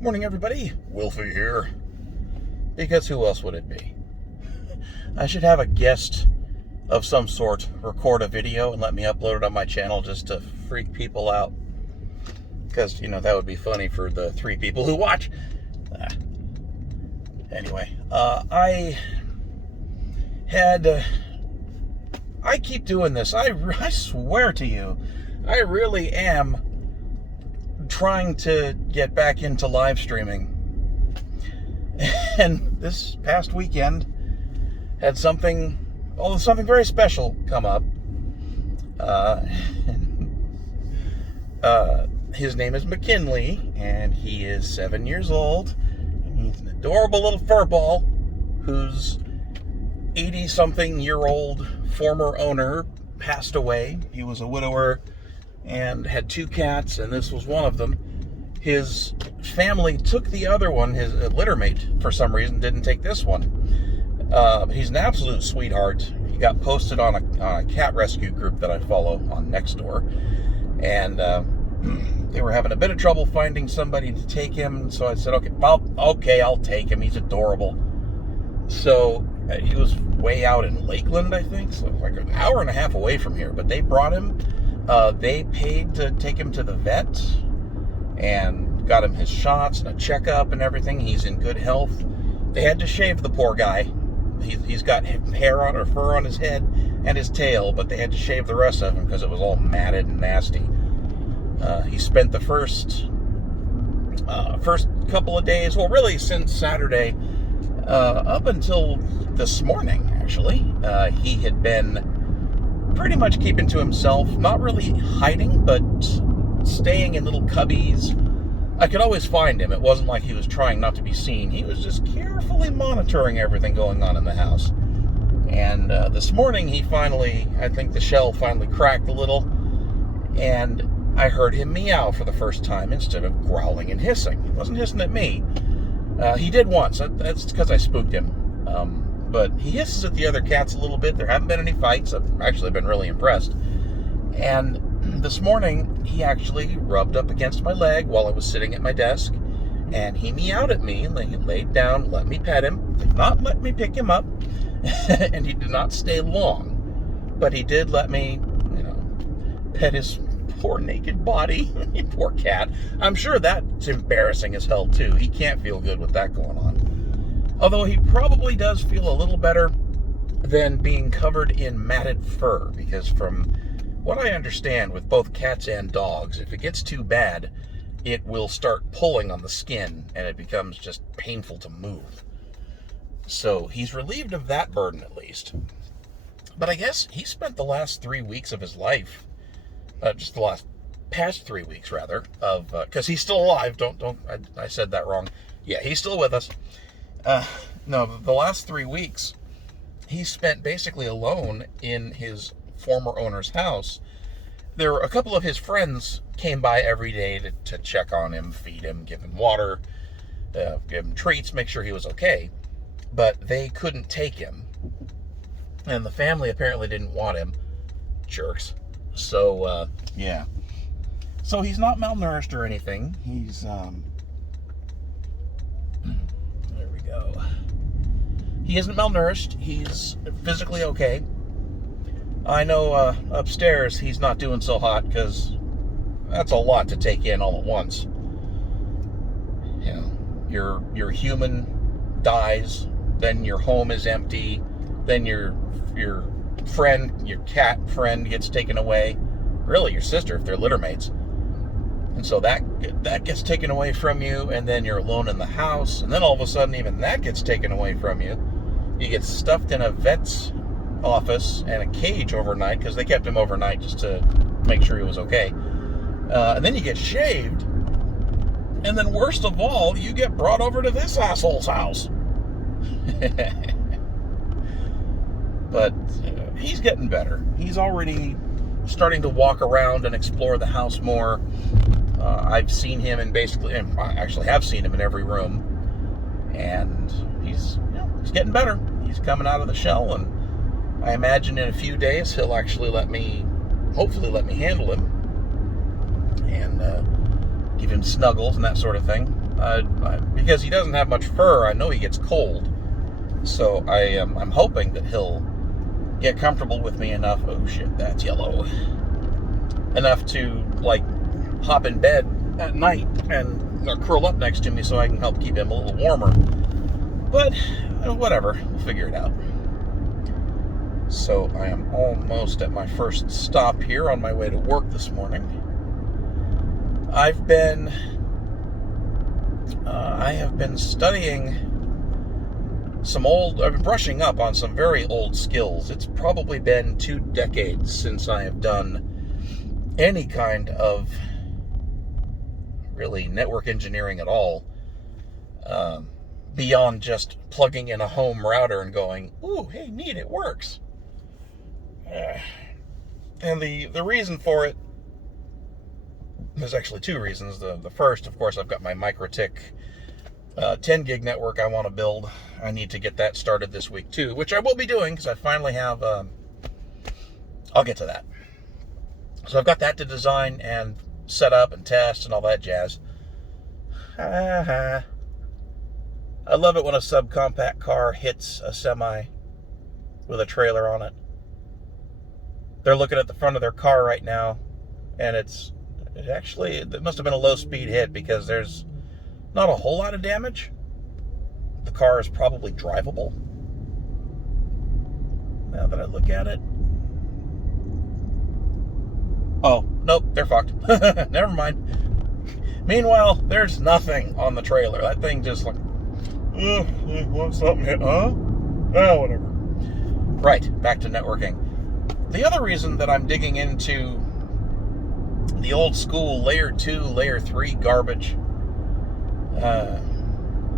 Morning, everybody. Wolfie here. Because who else would it be? I should have a guest of some sort record a video and let me upload it on my channel just to freak people out. Because, that would be funny for the 3 people who watch. Anyway, I keep doing this. I swear to you, I really am trying to get back into live streaming. And this past weekend had something very special come up. His name is McKinley, and he is 7 years old. And he's an adorable little furball whose 80-something-year-old former owner passed away. He was a widower and had 2 cats, and this was one of them. His family took the other one, his littermate, for some reason, didn't take this one. He's an absolute sweetheart. He got posted on a cat rescue group that I follow on Nextdoor, and they were having a bit of trouble finding somebody to take him, so I said, okay, I'll take him. He's adorable. So he was way out in Lakeland, I think, so like an hour and a half away from here, but they brought him. They paid to take him to the vet and got him his shots and a checkup and everything. He's in good health. They had to shave the poor guy. He's got hair on or fur on his head and his tail, but they had to shave the rest of him because it was all matted and nasty. He spent the first couple of days, well, really since Saturday, up until this morning, actually, he had been pretty much keeping to himself, not really hiding, but staying in little cubbies. I could always find him. It wasn't like he was trying not to be seen. He was just carefully monitoring everything going on in the house. And this morning, I think the shell finally cracked a little, and I heard him meow for the first time instead of growling and hissing. He wasn't hissing at me. He did once. That's because I spooked him. But he hisses at the other cats a little bit. There haven't been any fights. I've actually been really impressed. And this morning, he actually rubbed up against my leg while I was sitting at my desk, and he meowed at me, and he laid down, let me pet him, did not let me pick him up, and he did not stay long, but he did let me, pet his poor naked body. Poor cat. I'm sure that's embarrassing as hell, too. He can't feel good with that going on. Although he probably does feel a little better than being covered in matted fur, because from what I understand with both cats and dogs, if it gets too bad, it will start pulling on the skin, and it becomes just painful to move. So he's relieved of that burden, at least. But I guess he spent the last 3 weeks of his life, just the past 3 weeks, rather, because he's still alive. I said that wrong. Yeah, he's still with us. No, the last 3 weeks, he spent basically alone in his former owner's house. There were a couple of his friends came by every day to check on him, feed him, give him water, give him treats, make sure he was okay. But they couldn't take him. And the family apparently didn't want him. Jerks. So, yeah. So he's not malnourished or anything. He's, there we go. He isn't malnourished. He's physically okay. I know upstairs he's not doing so hot because that's a lot to take in all at once. Your human dies, then your home is empty, then your cat friend gets taken away. Really, your sister if they're littermates. And so that gets taken away from you, and then you're alone in the house, and then all of a sudden even that gets taken away from you. You get stuffed in a vet's office and a cage overnight because they kept him overnight just to make sure he was okay. And then you get shaved, and then worst of all, you get brought over to this asshole's house. But he's getting better. He's already starting to walk around and explore the house more. I've seen him I actually have seen him in every room, and he's getting better. He's coming out of the shell, and I imagine in a few days he'll actually hopefully let me handle him and give him snuggles and that sort of thing. Because he doesn't have much fur, I know he gets cold. So I'm hoping that he'll get comfortable with me enough. Oh shit, that's yellow. Enough to like hop in bed at night and curl up next to me so I can help keep him a little warmer. But whatever, we'll figure it out. So I am almost at my first stop here on my way to work this morning. I have been studying I've been brushing up on some very old skills. It's probably been 2 decades since I have done any kind of really network engineering at all, beyond just plugging in a home router and going, ooh, hey, neat, it works. And the reason for it, there's actually 2 reasons. The first, of course, I've got my MikroTik 10 gig network I want to build. I need to get that started this week too, which I will be doing because I finally have, I'll get to that. So I've got that to design and set up and test and all that jazz. I love it when a subcompact car hits a semi with a trailer on it. They're looking at the front of their car right now, and it must have been a low speed hit because there's not a whole lot of damage. The car is probably drivable, now that I look at it. Oh, nope, they're fucked. Never mind. Meanwhile, there's nothing on the trailer. That thing just like, want something hit, huh? Oh, whatever. Right, back to networking. The other reason that I'm digging into the old school layer 2, layer 3 garbage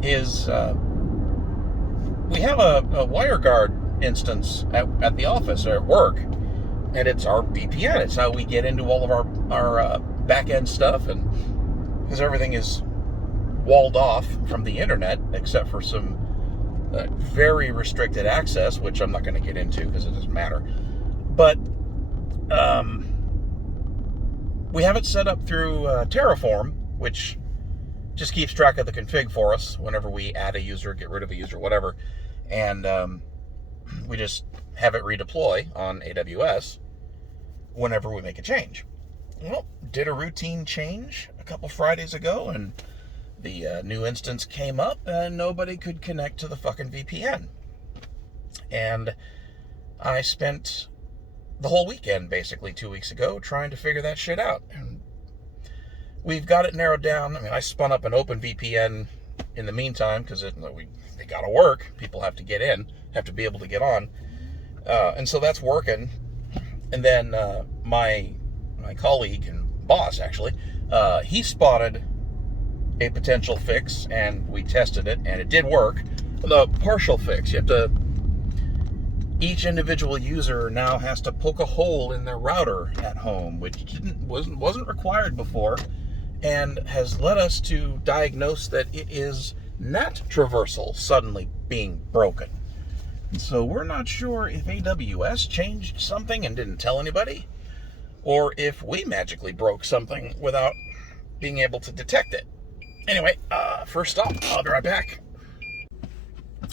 is we have a WireGuard instance at the office or at work, and it's our VPN. It's how we get into all of our back-end stuff, and because everything is walled off from the internet except for some very restricted access, which I'm not going to get into because it doesn't matter. But we have it set up through Terraform, which just keeps track of the config for us whenever we add a user, get rid of a user, whatever. And we just have it redeploy on AWS whenever we make a change. Well, did a routine change a couple Fridays ago, and the new instance came up, and nobody could connect to the fucking VPN. And I spent the whole weekend, basically 2 weeks ago, trying to figure that shit out. And we've got it narrowed down. I mean, I spun up an OpenVPN in the meantime because they got to work. People have to get in, have to be able to get on. And so that's working. And then my colleague and boss, actually, he spotted a potential fix, and we tested it, and it did work. The partial fix, each individual user now has to poke a hole in their router at home, which wasn't required before, and has led us to diagnose that it is NAT traversal suddenly being broken. And so we're not sure if AWS changed something and didn't tell anybody, or if we magically broke something without being able to detect it. Anyway, first stop, I'll be right back.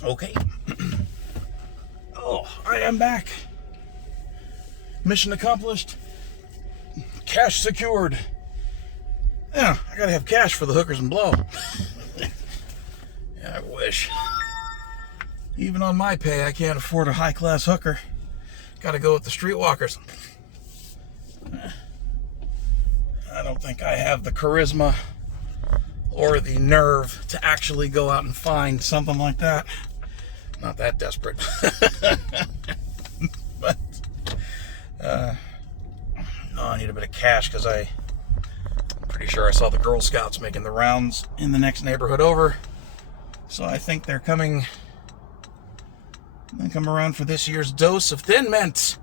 Okay. Oh, I am back. Mission accomplished. Cash secured. Yeah, I gotta have cash for the hookers and blow. Yeah, I wish. Even on my pay, I can't afford a high-class hooker. Gotta go with the streetwalkers. I don't think I have the charisma or the nerve to actually go out and find something like that. Not that desperate. But no, I need a bit of cash because I'm pretty sure I saw the Girl Scouts making the rounds in the next neighborhood over. So I think they're coming. They come around for this year's dose of Thin Mints.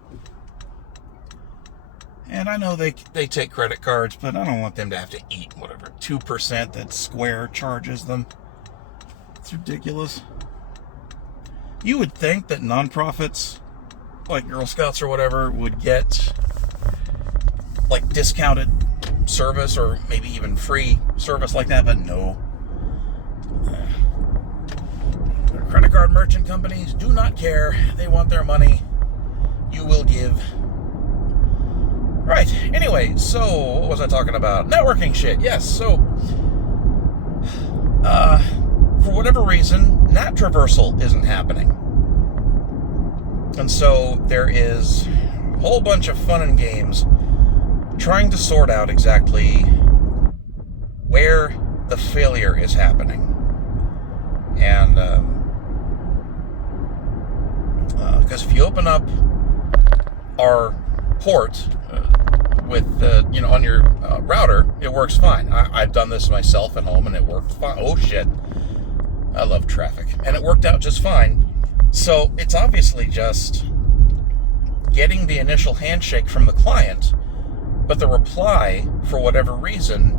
And I know they take credit cards, but I don't want them to have to eat whatever 2% that Square charges them. It's ridiculous. You would think that nonprofits like Girl Scouts or whatever would get like discounted service or maybe even free service like that, but no. merchant companies do not care. They want their money. You will give. Right. Anyway, so what was I talking about? Networking shit. Yes. So, for whatever reason, NAT traversal isn't happening. And so there is a whole bunch of fun and games trying to sort out exactly where the failure is happening. And because if you open up our port with on your router, it works fine. I've done this myself at home and it worked fine. Oh shit, I love traffic, and it worked out just fine. So it's obviously just getting the initial handshake from the client, but the reply, for whatever reason,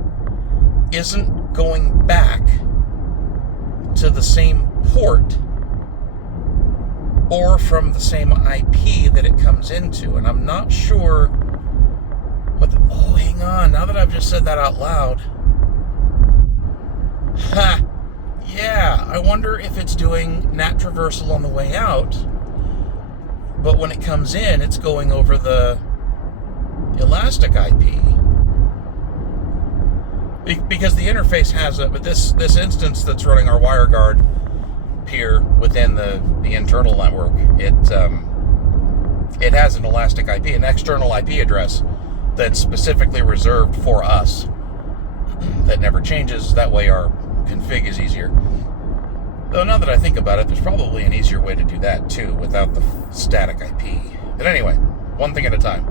isn't going back to the same port or from the same IP that it comes into. And I'm not sure what the... Oh, hang on. Now that I've just said that out loud. Ha! Yeah, I wonder if it's doing NAT traversal on the way out, but when it comes in, it's going over the Elastic IP. Because the interface has but this instance that's running our WireGuard peer within the internal network, it has an Elastic IP, an external IP address that's specifically reserved for us that never changes. That way our config is easier. Though now that I think about it, there's probably an easier way to do that too without the static IP. But anyway, one thing at a time.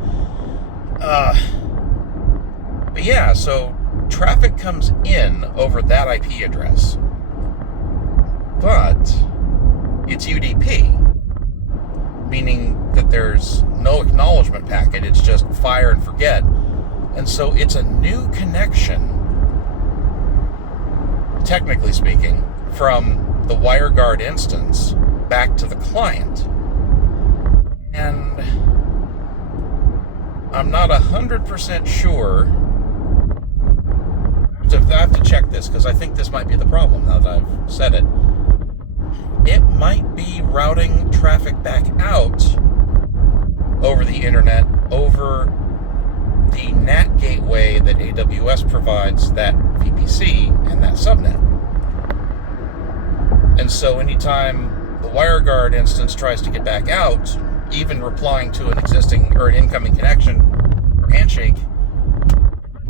But yeah, so traffic comes in over that IP address, but it's UDP, meaning that there's no acknowledgement packet. It's just fire and forget. And so it's a new connection, technically speaking, from the WireGuard instance back to the client. And I'm not 100% sure. I have to check this because I think this might be the problem now that I've said it. It might be routing traffic back out over the internet over the NAT gateway that AWS provides, that VPC and that subnet. And so anytime the WireGuard instance tries to get back out, even replying to an existing or an incoming connection or handshake,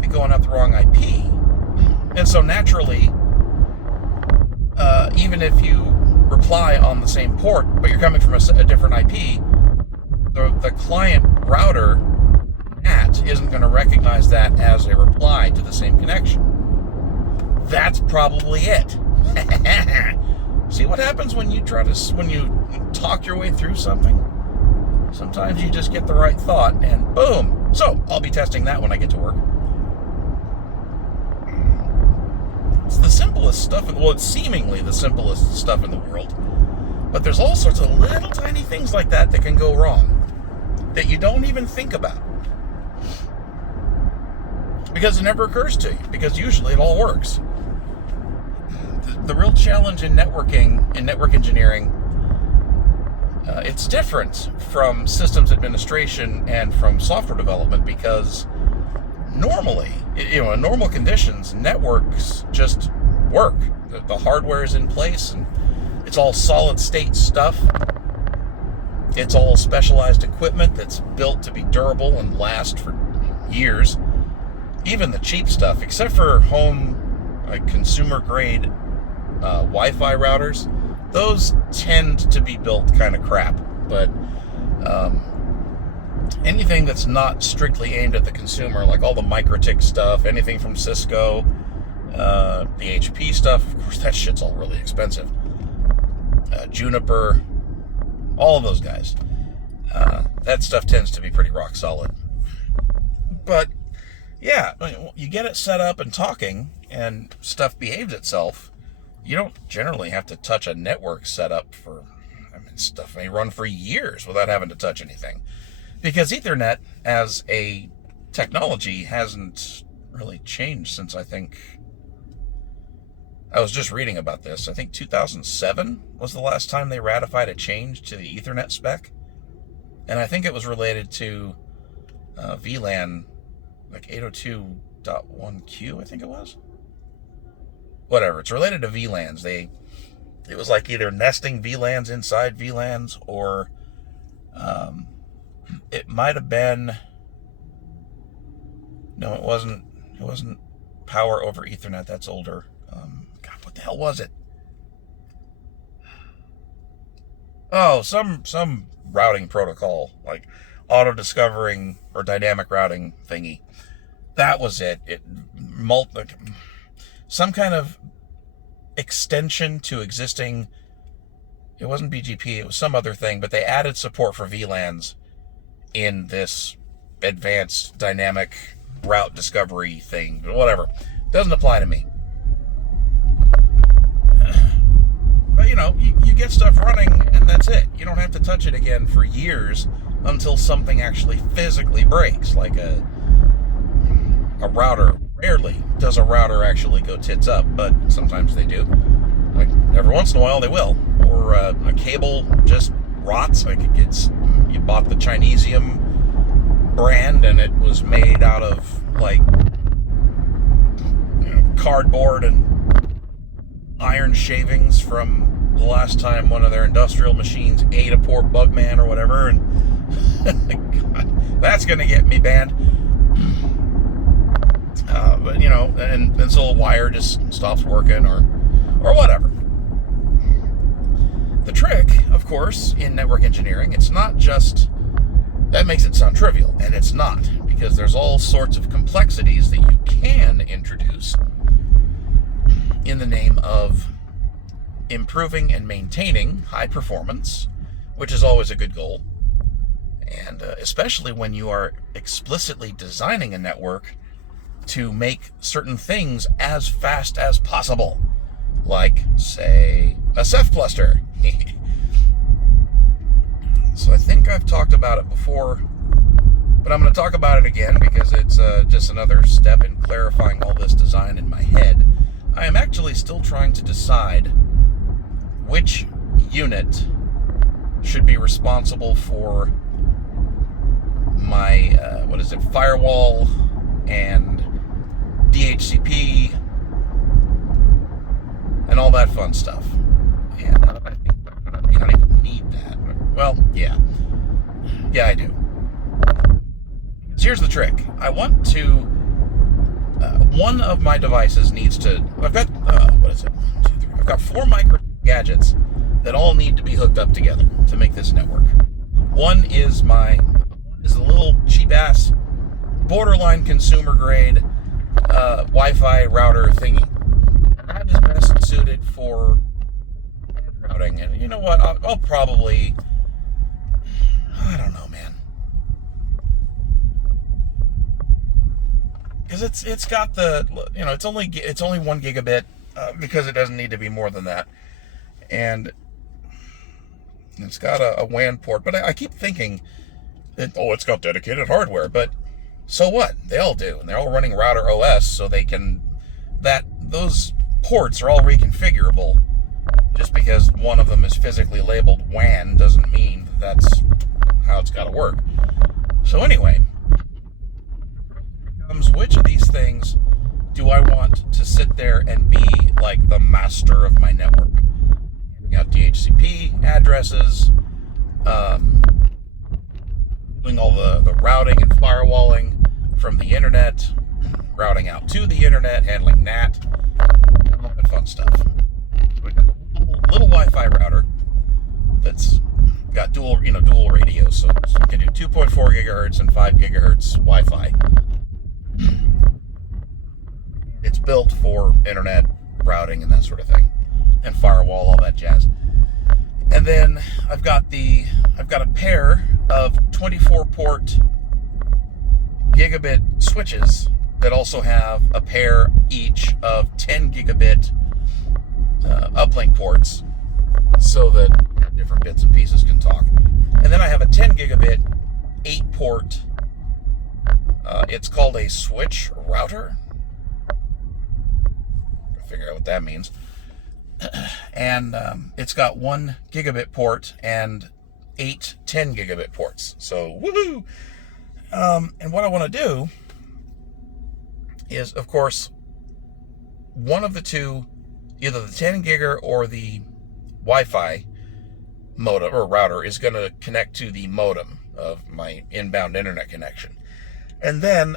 be going out the wrong IP. And so naturally, even if you reply on the same port, but you're coming from a different IP, the client router NAT isn't going to recognize that as a reply to the same connection. That's probably it. See what happens when you talk your way through something? Sometimes you just get the right thought and boom. So I'll be testing that when I get to work. It's the simplest stuff. Well, it's seemingly the simplest stuff in the world. But there's all sorts of little tiny things like that that can go wrong that you don't even think about. Because it never occurs to you. Because usually it all works. The real challenge in networking, in network engineering, it's different from systems administration and from software development because normally, in normal conditions, networks just work. The hardware is in place and it's all solid state stuff. It's all specialized equipment that's built to be durable and last for years. Even the cheap stuff, except for home, consumer grade Wi-Fi routers, those tend to be built kind of crap. But anything that's not strictly aimed at the consumer, like all the MikroTik stuff, anything from Cisco, the HP stuff, of course that shit's all really expensive. Juniper, all of those guys. That stuff tends to be pretty rock solid. But yeah, you get it set up and talking and stuff behaves itself. You don't generally have to touch a network setup for, stuff may run for years without having to touch anything. Because Ethernet as a technology hasn't really changed since I I was just reading about this. I think 2007 was the last time they ratified a change to the Ethernet spec. And I think it was related to VLAN, like 802.1q, I think it was. Whatever, it's related to VLANs. It was like either nesting VLANs inside VLANs, or it might have been, no, it wasn't power over Ethernet. That's older. God, what the hell was it? Oh, some routing protocol, like auto-discovering or dynamic routing thingy. That was it. Some kind of extension to existing. It wasn't BGP, it was some other thing, but they added support for VLANs in this advanced dynamic route discovery thing. But whatever. Doesn't apply to me. But you get stuff running and that's it. You don't have to touch it again for years until something actually physically breaks, like a router. Rarely does a router actually go tits up, but sometimes they do. Like every once in a while they will. Or a cable just rots. Like you bought the Chinesium brand and it was made out of like cardboard and iron shavings from the last time one of their industrial machines ate a poor Bugman or whatever, and God, that's gonna get me banned. But and so a wire just stops working or whatever. The trick, of course, in network engineering, it's not just that makes it sound trivial, and it's not, because there's all sorts of complexities that you can introduce in the name of improving and maintaining high performance, which is always a good goal. And especially when you are explicitly designing a network to make certain things as fast as possible, like, say, a Ceph cluster. So I think I've talked about it before, but I'm going to talk about it again because it's just another step in clarifying all this design in my head. I am actually still trying to decide which unit should be responsible for my, firewall and DHCP and all that fun stuff. And I think I don't even need that. Well, yeah, I do. So here's the trick. I want to, one of my devices needs to, I've got, I've got 4 micro gadgets that all need to be hooked up together to make this network. One is a little cheap-ass, borderline consumer-grade Wi-Fi router thingy. That is best suited for routing. And you know what? I'll probably, I don't know, man. Because it's got the, it's only 1 gigabit because it doesn't need to be more than that, and it's got a WAN port. But I keep thinking that, it's got dedicated hardware. But so what? They all do, and they're all running Router OS, so they can those ports are all reconfigurable. Just because one of them is physically labeled WAN doesn't mean that's how it's got to work. So anyway, which of these things do I want to sit there and be like the master of my network? Giving out DHCP addresses, doing all the routing and firewalling from the internet, routing out to the internet, handling NAT, and all that fun stuff. So we got a little Wi-Fi router that's got dual radios, so you can do 2.4 gigahertz and 5 gigahertz Wi-Fi. It's built for internet routing and that sort of thing, and firewall, all that jazz. And then I've got a pair of 24-port gigabit switches that also have a pair each of 10 gigabit uplink ports, so that different bits and pieces can talk. And then I have a 10 gigabit 8-port. It's called a switch router. Figure out what that means. And it's got 1 gigabit port and 8 10 gigabit ports. So, woohoo! And what I want to do is, of course, one of the two, either the 10 gigger or the Wi-Fi modem or router, is going to connect to the modem of my inbound internet connection. And then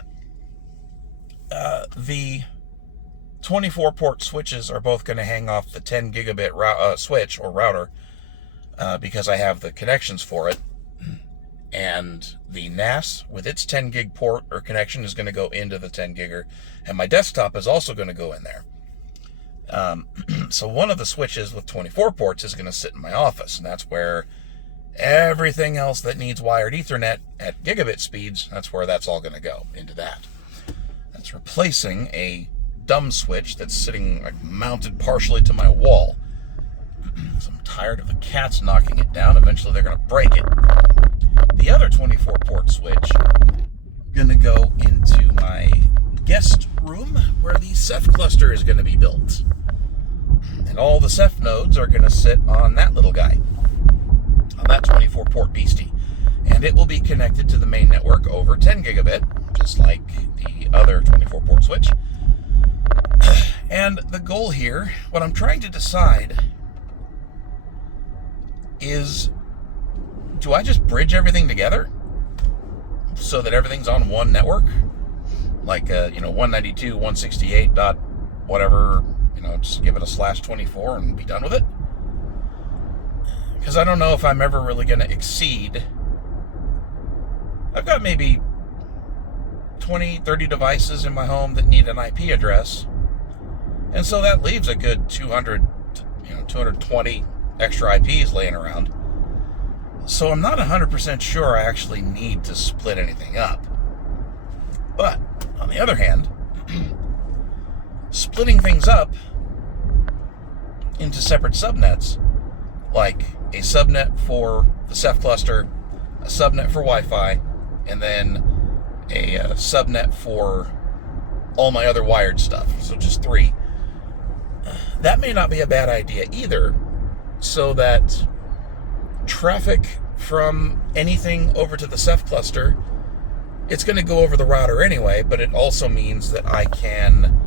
the 24 port switches are both going to hang off the 10 gigabit switch or router because I have the connections for it. And the NAS with its 10 gig port or connection is going to go into the 10 gigger, and my desktop is also going to go in there. So one of the switches with 24 ports is going to sit in my office, and that's where everything else that needs wired Ethernet at gigabit speeds, that's where that's all going to go, into that. That's replacing a dumb switch that's sitting mounted partially to my wall. So I'm tired of the cats knocking it down. Eventually they're going to break it. The other 24 port switch is going to go into my guest room where the Ceph cluster is going to be built. And all the Ceph nodes are going to sit on that little guy, on that 24 port beastie. And it will be connected to the main network over 10 gigabit, just like the other 24 port switch. And the goal here, what I'm trying to decide is, do I just bridge everything together so that everything's on one network? Like, 192, 168 dot whatever, just give it a /24 and be done with it? Because I don't know if I'm ever really going to exceed. I've got maybe 20, 30 devices in my home that need an IP address. And so that leaves a good 220 extra IPs laying around. So I'm not 100% sure I actually need to split anything up. But, on the other hand, splitting things up into separate subnets, like a subnet for the Ceph cluster, a subnet for Wi-Fi, and then a subnet for all my other wired stuff, so just 3. That may not be a bad idea either, so that traffic from anything over to the Ceph cluster, it's going to go over the router anyway, but it also means that I can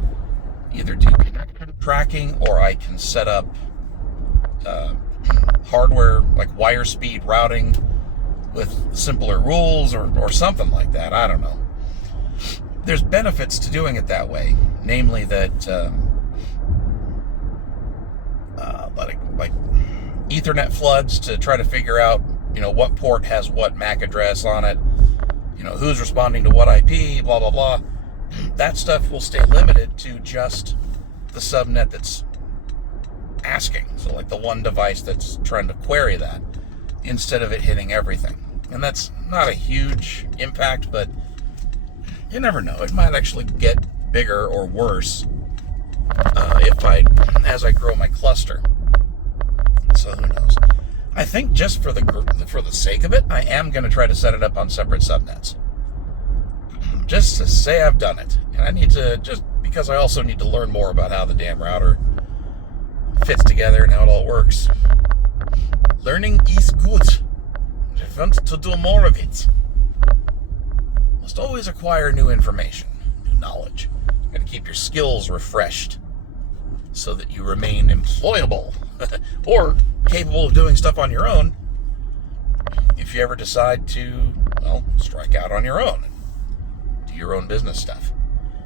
either do connection tracking or I can set up hardware like wire speed routing with simpler rules or something like that. I don't know. There's benefits to doing it that way, namely that like Ethernet floods to try to figure out what port has what MAC address on it, who's responding to what IP, blah blah blah. That stuff will stay limited to just the subnet that's asking, so like the one device that's trying to query that, instead of it hitting everything. And that's not a huge impact, but you never know, it might actually get bigger or worse as I grow my cluster. So who knows? I think just for the sake of it, I am going to try to set it up on separate subnets, just to say I've done it. And I need to, just because I also need to learn more about how the damn router fits together and how it all works. Learning is good. I want to do more of it. Must always acquire new information, new knowledge. Got to keep your skills refreshed so that you remain employable or capable of doing stuff on your own if you ever decide to, strike out on your own and do your own business stuff.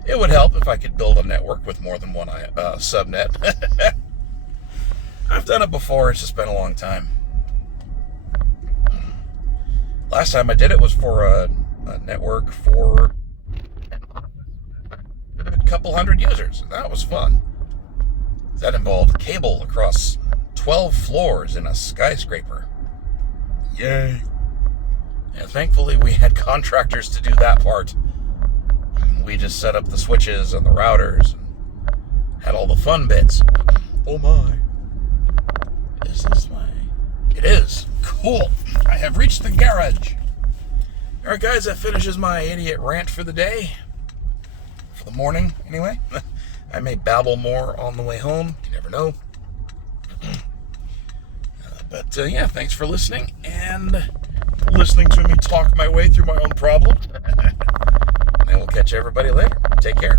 It would help if I could build a network with more than one subnet. I've done it before, it's just been a long time. Last time I did it was for a network for a couple hundred users. That was fun. That involved cable across 12 floors in a skyscraper. Yay. And thankfully we had contractors to do that part. We just set up the switches and the routers and had all the fun bits. Oh my. Is this my... It is. Cool. I have reached the garage. Alright guys, that finishes my idiot rant for the day. For the morning, anyway. I may babble more on the way home. You never know. But yeah, thanks for listening and listening to me talk my way through my own problem. And we'll catch everybody later. Take care.